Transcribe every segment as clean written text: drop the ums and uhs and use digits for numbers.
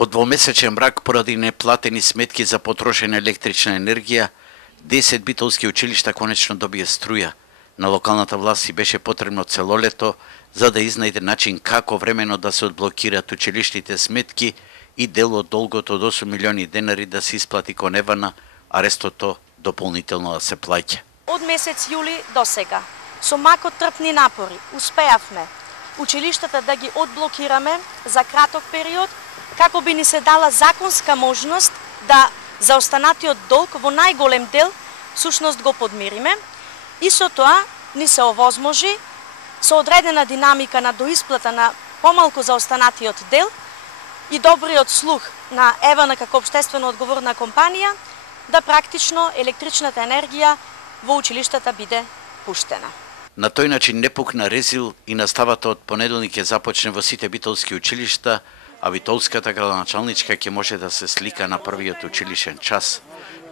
По двомесечен мрак поради неплатени сметки за потрошена електрична енергија, 10 битолски училишта конечно добија струја. На локалната власт си беше потребно цело лето за да изнајде начин како времено да се одблокираат училишните сметки и дел од долгот од 8 милиони денари да се исплати кон Евана, а рестото дополнително да се плаќа. Од месец јули до сега, со мако трпни напори, успеавме училиштата да ги одблокираме за краток период, како би ни се дала законска можност да заостанатиот долг во најголем дел сушност го подмириме и со тоа ни се овозможи со одредена динамика на доисплата на помалку заостанатиот дел и добриот слух на Евана како општествено одговорна компанија да практично електричната енергија во училиштата биде пуштена. На тој начин не пукна резил и наставата од понеделник ќе започне во сите битолски училишта, а битолската градоначалничка ќе може да се слика на првиот училишен час.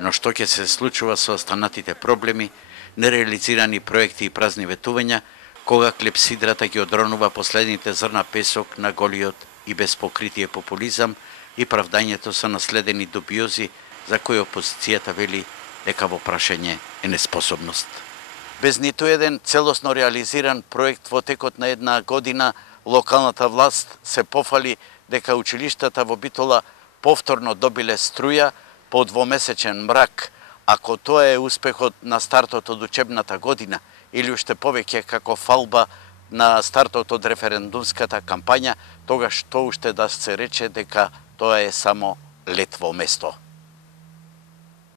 Но што ќе се случува со останатите проблеми, нереализирани проекти и празни ветувања, кога клепсидрата ги одронува последните зрна песок на голиот и безпокритие популизам и правдањето со наследени дубиози за кои опозицијата вели дека во прашање е неспособност. Без ниту еден целосно реализиран проект во текот на една година, локалната власт се пофали дека училиштата во Битола повторно добиле струја по двомесечен мрак. Ако тоа е успехот на стартот од учебната година или уште повеќе како фалба на стартот од референдумската кампања, тогаш што уште да се рече дека тоа е само лет во место.